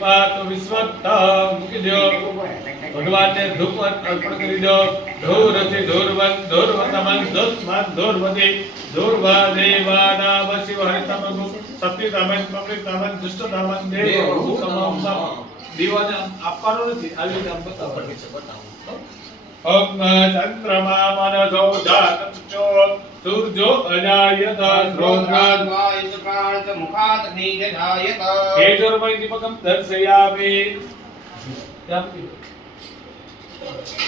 पात विश्वत्तम મૂકી દો ભગવાનને ધૂપ અર્પણ કરી દો ધૂરથી ધૂરવન ધૂરવતમન દસ્માન ધૂરવતી ધૂર્વા દેવાનામ શિવહરિતમગુ સપ્તિતમન પવિત્રમન દુષ્ટતમન દેવ ભૂતમમ દીવાને આપવાનો નથી આવી રીતે આમ બતાવો ઓમ ચંદ્રમા મનસો જાતચો સૂર્જો અજાયત શ્રોત્રાદ વાયુપ્રાણ મુખાત નિજાયત તેજોર્મય દીપકમ દર્શયામિ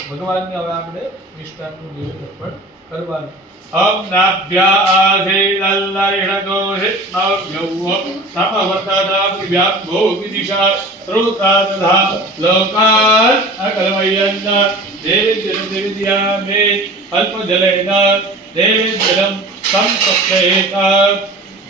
ભગવાનને હવે આપણે મિષ્ટાનનું નિવેદન પણ કરવાનું ઓમ નાભ્યાસે લલ્લરિણગો હિતનવ્યૌ સમવતદાભ્યાભો વિદિશા શ્રોતાદધા લોકાન અકલમયન્ન દેવિદ્યામે અલ્પજલેન દેવિજલમ સંપ્રપ્તયેત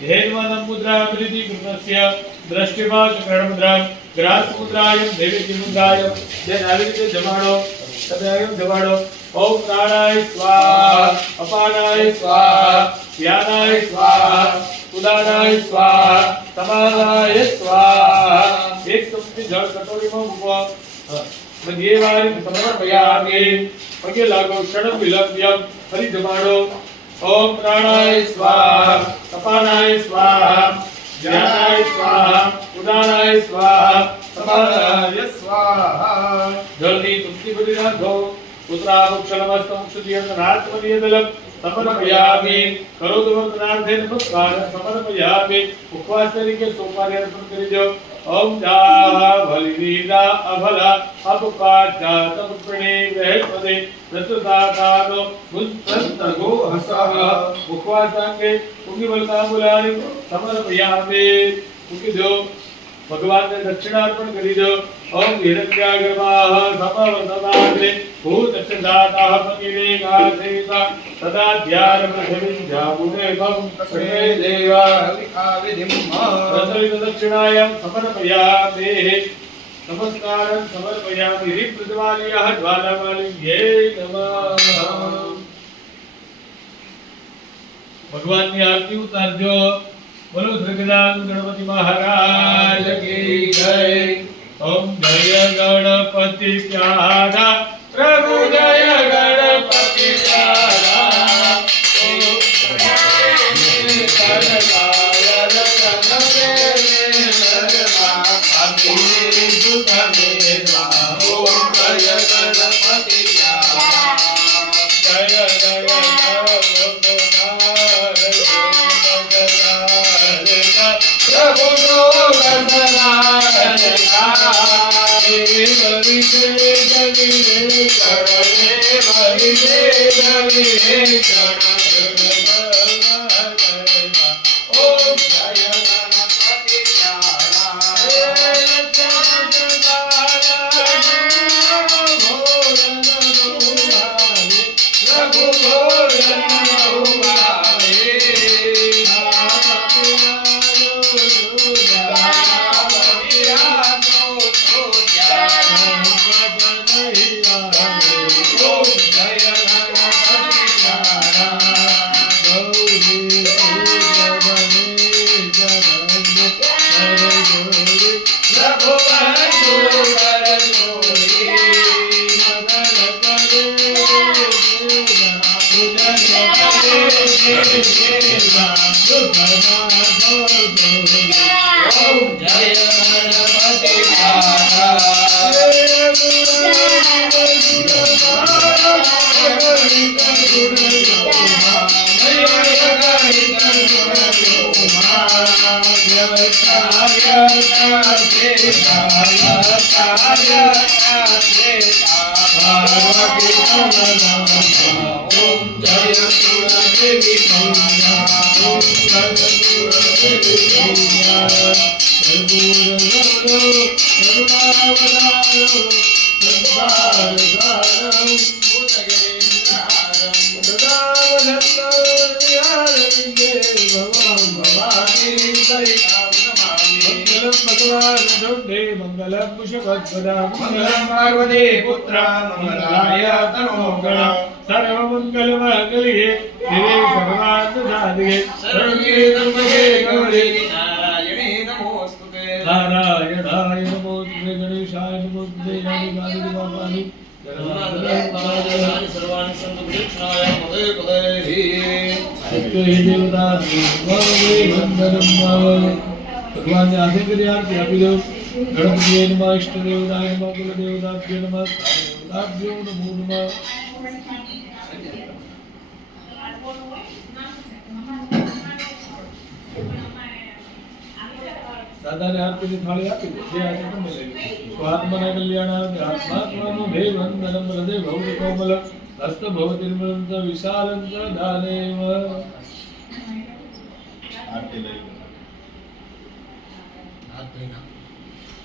धेन्वनं मुद्रा वृद्धि कृतस्य दृष्टिवाच कर्णमुद्रा ग्रास मुद्रायं देवी मुद्रायं जन આવી રીતે જમાડો સદાયમ જમાડો ઓમ પ્રાણાય સ્વાહા અપાનાય સ્વાહા વ્યાનાય સ્વાહા ઉદાનાય સ્વાહા સમાનાય સ્વાહા એક ચમચી જળ કટોરીમાં મૂકો પગે વારી સમર્પયામિ પગે લાગો ક્ષણ વિલંબ્યમ ફરી જમાડો ओम प्राणाय स्वाहा अपानाय स्वाहा व्यानाय स्वाहा उदानाय स्वाहा समानाय स्वाहा जल्दी तुमकी बलि राखो पुत्राभक्षणमस्तमुक्षदीयं नात्मनियदलं समर्पयामि करोतवर्तनार्थे नमस्कार समर्पयामि उपवास तरीके सोमवार अर्पण કરી દો ओम जाहा बलिनीदा अभला अपपाजातम प्रणे वहपदे रतदातानो मुत्सन्तगो हसः उपवासांगे उंगी बलता बुलानी समर्पयामि उंगी दो भगवान ने दक्षिणार्पण કરી દો ओम हिरण्यागर्भाः समवर्तनाग्रे भूतक्षदाताः पतिवेगासेता सदा ध्यानमधुरिं जामुनेकं सर्वे देवा हविखाविधिं रसविद दक्षिणायां समर्पयामि नमस्कारं समर्पयामि ह्रीं प्रज्वालयः ज्वालामालिन्ये नमः भगवानની આરતી ઉતારજો बोलो श्री गणपति महाराज की जय ओम जय गणपति प्यारा प्रभु जय गणपति प्यारा ओम मंगलम पार्वती पुत्र मंगलाय तनोगण सर्वमंगलमांगल्ये शिवे सर्वार्थ साधिके शरण्ये त्र्यंबके गौरी नारायणे नमोस्तुते નારાયણાય નમો શ્રી ગણેશાય નમો શ્રી ગાદી બાપાની સર્વાણી સંત કૃષ્ણાય પદે પદે દેવતા ભગવાન ને આશીર્વાદ કરી આરતી આપી દો. ગણપતિએ નમઃ, ઇષ્ટ દેવતાય નમઃ, કુલ દેવતાભ્યો નમઃ, દેવતાભ્યો નમો નમઃ. દાદાને આરતીની થાળી આપી દો. જે આજે તમે લઈ લો. સ્વાત્મના કલ્યાણાર્થે આત્માત્માનો દેવવંદનમ હૃદય ભવતિ કોમલ હસ્ત ભવતિ નિર્મલં ચ વિશાલં ચ દાનેવ. આરતી લઈ લો. હાથ ધોઈ નાખો.